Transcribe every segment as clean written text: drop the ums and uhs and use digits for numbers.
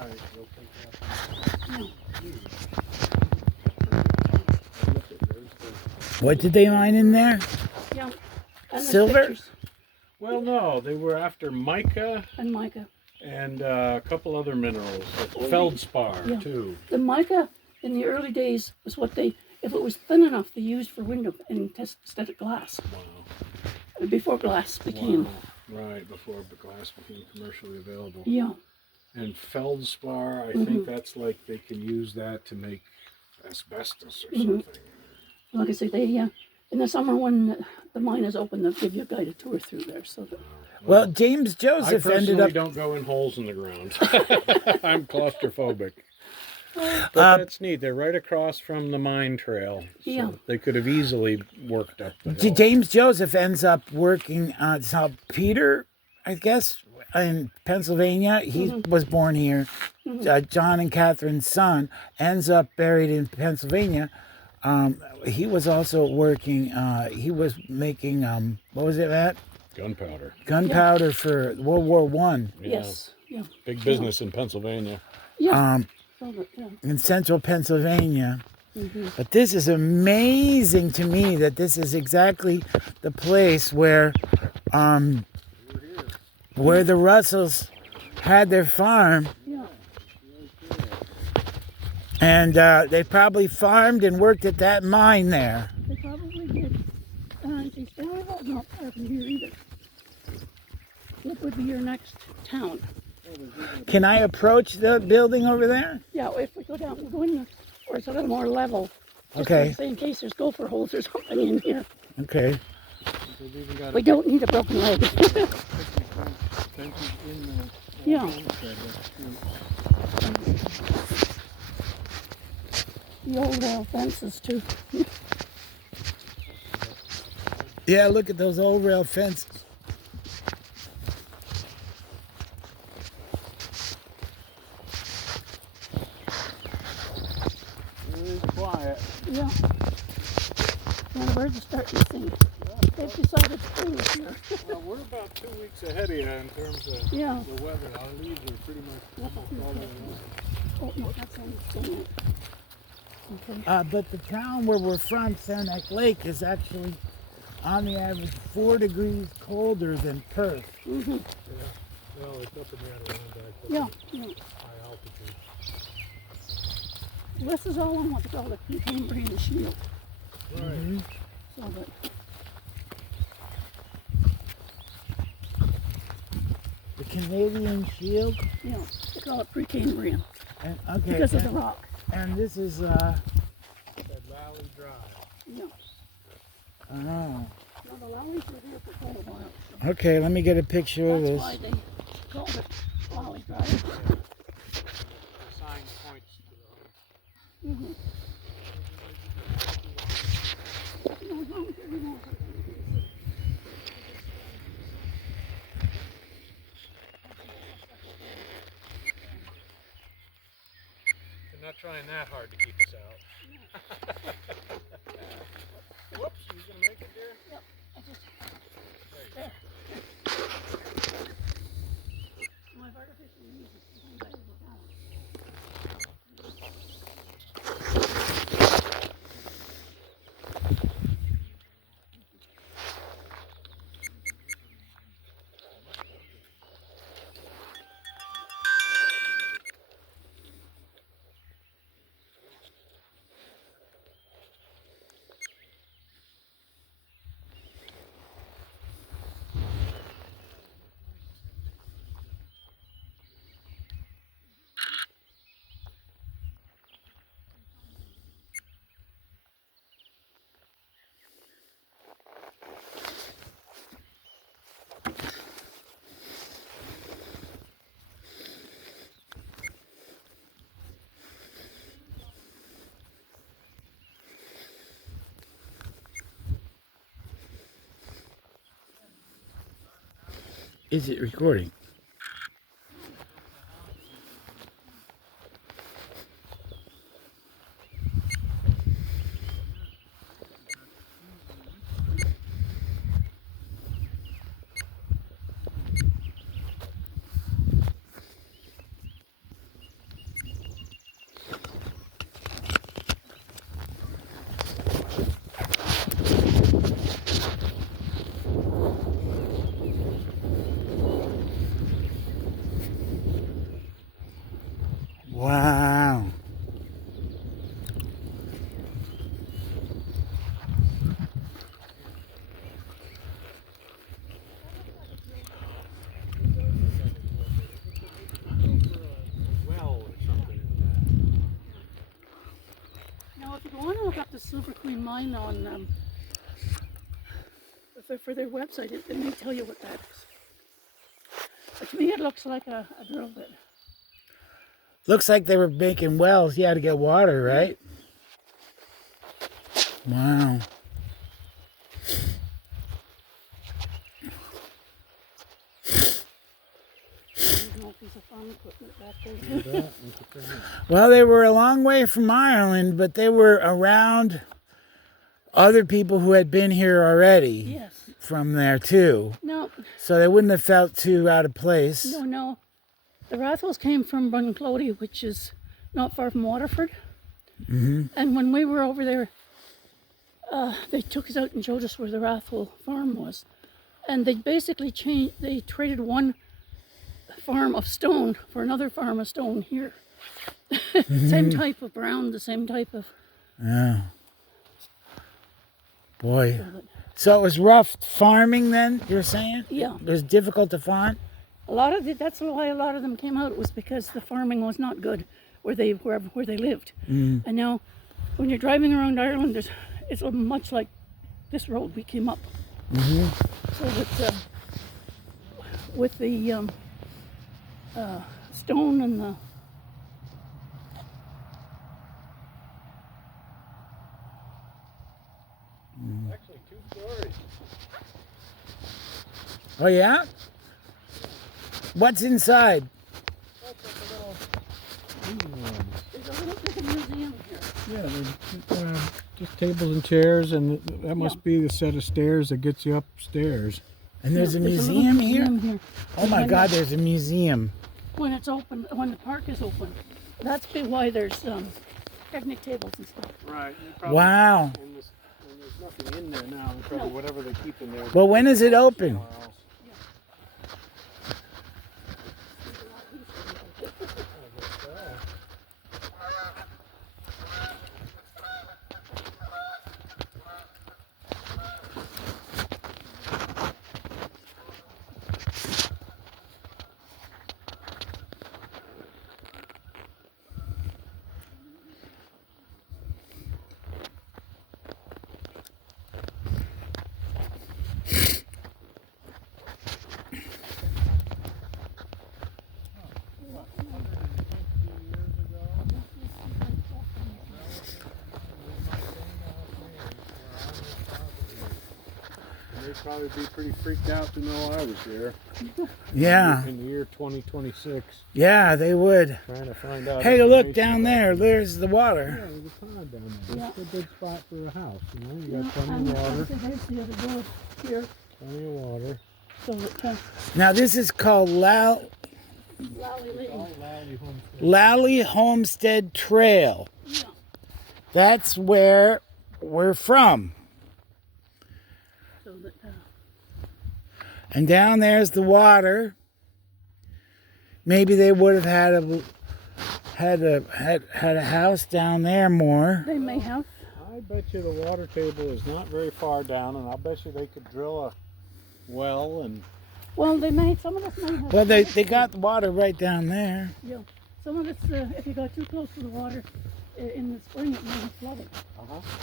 right, we'll take that. What did they mine in there? Yeah. And there's Silver? pictures. Well, no, they were after mica And mica. and a couple other minerals. Oh, Feldspar, yeah. too. The mica in the early days was what they, if it was thin enough, they used for window instead of glass. Wow. Before glass became. Wow. Right, before the glass became commercially available. Yeah. And feldspar, I think that's like they can use that to make asbestos or something. Like I say, they in the summer when the mine is open, they'll give you a guided tour through there. So that, Well, James I Joseph ended personally up. don't go in holes in the ground. I'm claustrophobic. But that's neat. They're right across from the mine trail. So Yeah. they could have easily worked up the hill. James Joseph ends up working on Peter, I guess, in Pennsylvania. He was born here. John and Catherine's son ends up buried in Pennsylvania. He was also working. He was making what was it, Matt? Gunpowder. Gunpowder for World War One. Yeah. yes. Yeah. Big business in Pennsylvania. Yeah. In central Pennsylvania. But this is amazing to me that this is exactly the place where the Russells had their farm. Yeah. And they probably farmed and worked at that mine there. They probably did. Geez, Stanleyville's not far from here either. What would be your next town? Can I approach the building over there? Yeah, if we go down, we'll go in there, where it's a little more level. Just Okay. to say in case there's gopher holes or something in here. Okay. We don't need a broken leg. Yeah. The old fences too. Yeah, look at those old rail fences. Really quiet. Yeah. And the birds are starting to sing. They've decided to stay this year. Well, we're about 2 weeks ahead of you in terms of Yeah. the weather. Our leaves are pretty much all the way along. Oh, no, that's on the same. Okay. But the town where we're from, Saranac Lake, is actually on the average 4 degrees colder than Perth. Mm-hmm. Yeah. Well, it's up in the Adirondack. Yeah. Yeah. High altitude. This is all on what's called a Cambrian shield. Right. So that The Canadian Shield. yeah, they call it Precambrian And, okay. because of the rock. And this is That Valley Drive. Yeah. oh. Now the lollies were here for quite a while. Okay, let me get a picture of That's this. why they called it Lolly Drive. The sign points to the home. Mm-hmm. They're not trying that hard to keep us out. Whoops, you gonna make it there? Yep. I just There you my artificial music is on better than that. Is it recording? Wow. Well or something. Now, if you want to look up the Silver Queen mine on for their website, it may tell you what that is. But to me, it looks like a drill bit. Looks like they were making wells, yeah, to get water, right? Wow. There's no piece of farm equipment back there. Well, they were a long way from Ireland, but they were around other people who had been here already Yes. from there too. No, So they wouldn't have felt too out of place. no. The Rathwells came from Bunclody, which is not far from Waterford. Mm-hmm. And when we were over there, they took us out and showed us where the Rathwell farm was. And they basically they traded one farm of stone for another farm of stone here. Same type of ground, the same type of... Yeah. Boy. So it was rough farming then, you're saying? Yeah. It was difficult to farm? That's why a lot of them came out, was because the farming was not good where they lived. Mm. And now, when you're driving around Ireland, it's much like this road we came up. Mm-hmm. So with the stone and the Actually, 2 stories. Oh, yeah? What's inside? there's a museum here. Yeah, just tables and chairs, and that must be the set of stairs that gets you upstairs. And there's a There's museum little here? museum here. Oh my God, there's a museum. When it's open, when the park is open, that's why there's picnic tables and stuff. Right. Wow. And there's nothing in there now. Probably whatever they keep in there. Well, when is it open? Somewhere else. They'd probably be pretty freaked out to know I was here Yeah. in the year 2026, Yeah, they would. trying to find out. Hey, look information down about there. it. There's the Yeah, water. there's a pond down there. Yeah. It's a good spot for a house, you know. You got Yeah, plenty and of water, there's the other door here. plenty of water. So that, Now, this is called Lally Lane. All Lally Homestead. Lally Homestead Trail. Yeah. That's where we're from. So that, And down there's the water. Maybe they would have had a house down there more. they may have. I bet you the water table is not very far down, and I'll bet you they could drill a well and Well, some of us may have. Well, they got the water right down there. Yeah. Some of us, if you got too close to the water in the spring, it may have flooded.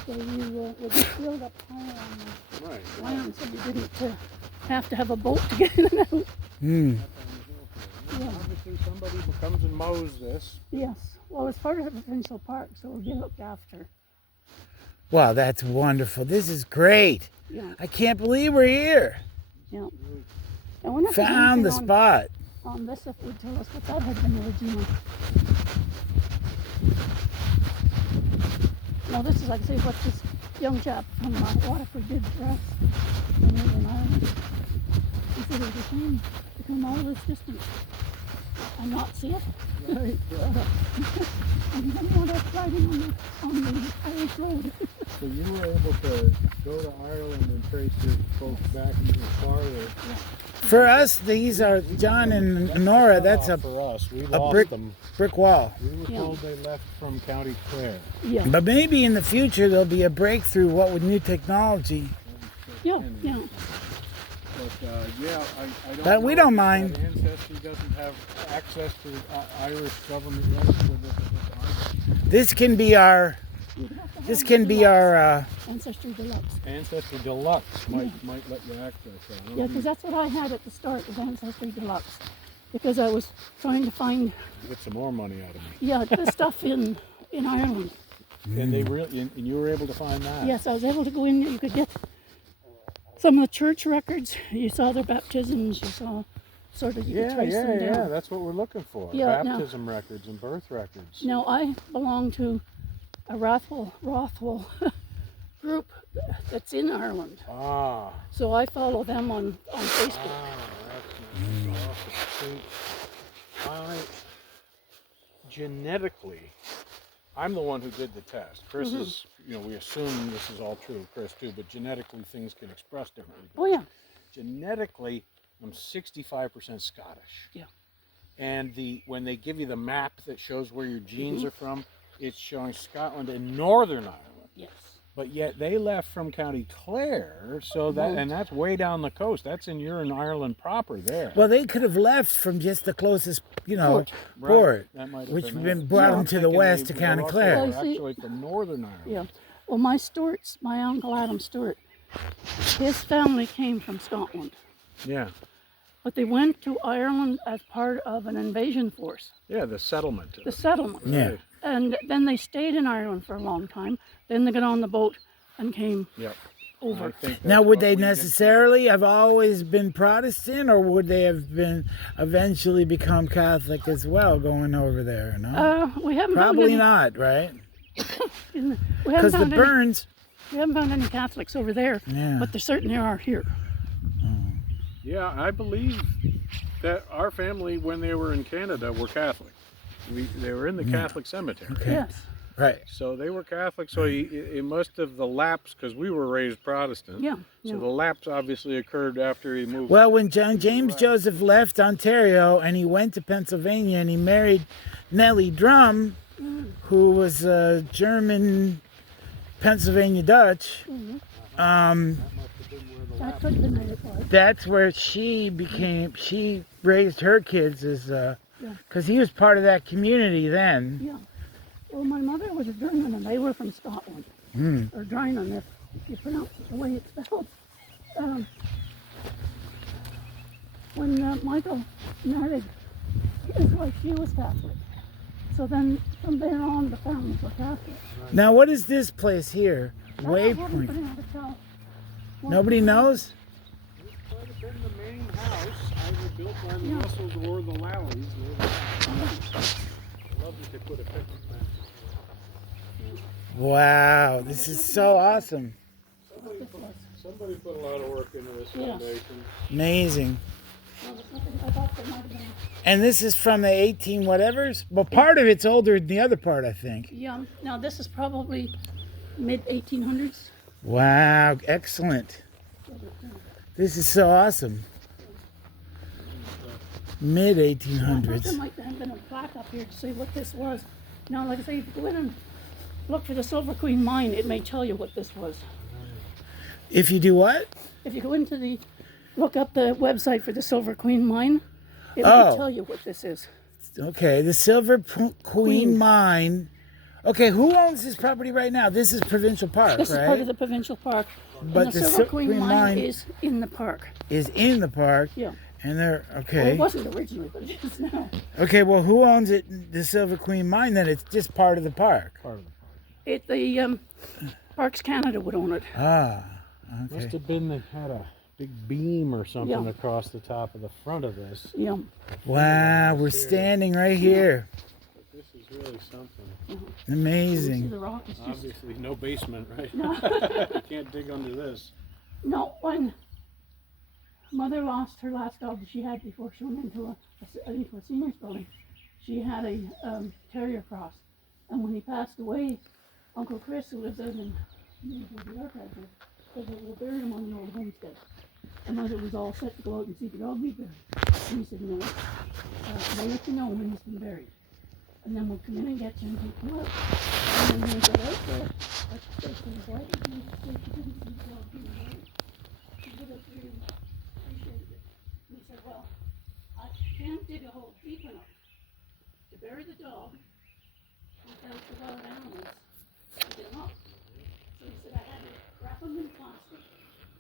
So you would just build up higher on the right. land, so you didn't have to have a boat to get in and out. Hmm. Yeah. Obviously, somebody comes and mows this. Yes. Well, it's part of the provincial park, so it'll be looked after. Wow, that's wonderful. This is great. Yeah. I can't believe we're here. Yeah. I wonder if there's Found the anything spot. on this, if it would tell us what that had been originally. Now, this is, like I say, what this young chap from Waterford did for us when we were in Ireland. He said it was a shame to come all this distance I not see it. Right. And then when I was riding on the Irish Road. So you were able to go to Ireland and trace your folks back even farther. For us, these are John and Nora. That's a for us. We lost brick them. brick wall. We were told they left from County Clare. Yeah. But maybe in the future there'll be a breakthrough. What with new technology? Yeah. Yeah. But yeah, I don't. But we know don't if mind. that ancestry doesn't have access to Irish government records with it. This can be our. This can be our. Ancestry Deluxe. Ancestry Deluxe might let you access that. Yeah, because that's what I had at the start, was Ancestry Deluxe. Because I was trying to find, Get some more money out of me. yeah, the stuff in Ireland. And they really, and you were able to find that. Yes, I was able to go in, you could get some of the church records. You saw their baptisms, you saw sort of, you could trace them down. Yeah. That's what we're looking for. Yeah, no. Baptism records and birth records. Now, I belong to a Rothwell group that's in Ireland. Ah. So I follow them on Facebook. That's awesome. See, genetically, I'm the one who did the test. Chris is, we assume this is all true, Chris too, but genetically things can express differently. Oh, yeah. Genetically, I'm 65% Scottish. Yeah. And when they give you the map that shows where your genes are from, it's showing Scotland and Northern Ireland. Yes. But yet they left from County Clare, so that's way down the coast. You're in Ireland proper there. Well, they could have left from just the closest, Port. port, That might have which been been it. brought I'm them to the thinking west to they County also Clare. were Well, see- actually from Northern Ireland. Yeah. Well, my Stewart's, my uncle Adam Stewart, his family came from Scotland. Yeah. But they went to Ireland as part of an invasion force, Yeah, the settlement. the settlement. Yeah. Right. And then they stayed in Ireland for a long time. Then they got on the boat and came Yep. over. I think Now, that's would what they we did. necessarily have always been Protestant, or would they have been eventually become Catholic as well, going over there? No, We haven't probably found not, right? any, we Because haven't the found any, Burns. we haven't found any Catholics over there, Yeah. but there certainly are here. Yeah, I believe that our family, when they were in Canada, were Catholic. They were in the Catholic cemetery. Okay. Yes. Right. So they were Catholic, so it must have the lapse, because we were raised Protestant. Yeah. So yeah. the lapse obviously occurred after he moved. Well, when John James Joseph left Ontario and he went to Pennsylvania and he married Nellie Drum, who was a German Pennsylvania Dutch, That could have been where it was. that's where she raised her kids as, because he was part of that community then. Yeah. Well, my mother was a German and they were from Scotland. Or Drynan, if you pronounce it the way it's spelled. When Michael married his wife, she was Catholic. So then from there on, the families were Catholic. Now, what is this place here? I haven't Waypoint. been able to tell what Nobody it was. knows? This might have been the main house, either built by the Yeah. Russells or the Loweys. I love that they put a picnic bench. Wow, this is so awesome. Somebody put a lot of work into this Yes. foundation. Amazing. Well, there's nothing- I thought there might have been. And this is from the 18 whatevers? Well, part of it's older than the other part, I think. Yeah. Now this is probably mid-1800s. Wow, excellent. This is so awesome. Mid There 1800s. might have been a plaque up here to see what this was. Now, like I say, if you go in and look for the Silver Queen mine, it may tell you what this was. If you do what? If you go into look up the website for the Silver Queen mine, it Oh. may tell you what this is. Okay, the Silver Queen Queen. Mine. Okay, who owns this property right now? This is Provincial Park, This right? is part of the provincial park. But and the the Silver Silver Queen Queen mine mine is in the park. is in the park, Yeah. and they're Well, okay. it wasn't originally, but it is now. Okay, well, who owns it? The Silver Queen Mine. Then it's just part of the park. Part of the The Parks Canada would own it. Ah, Must okay. have been they had a big beam or something Yeah. across the top of the front of this. Yeah. Wow, we're standing right here. But this is really something. See Amazing. the rock is just Obviously, no basement, right? no. You can't dig under this. No, when mother lost her last dog that she had before she went into a seniors building. She had a terrier cross, and when he passed away, Uncle Chris, who lives out in where the archives is, said that we'll bury him on the old homestead. And mother was all set to go out and see the dog be buried. And he said, no, I'll let you know when he's been buried. And then we'll come in and get you and take him out. And then when we got out there, I said to his wife, she didn't see the dog being buried. She would have really appreciated it. And he said, well, I can't dig a hole deep enough to bury the dog without the wild animals to get him up. So he said, I had to wrap him in plastic.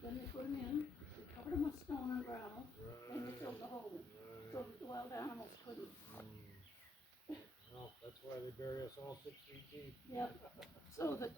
Then they put him in, they covered him with stone and gravel, and they filled the hole in so that the wild animals couldn't. Well, that's why they bury us all 6 feet deep. Yep. So that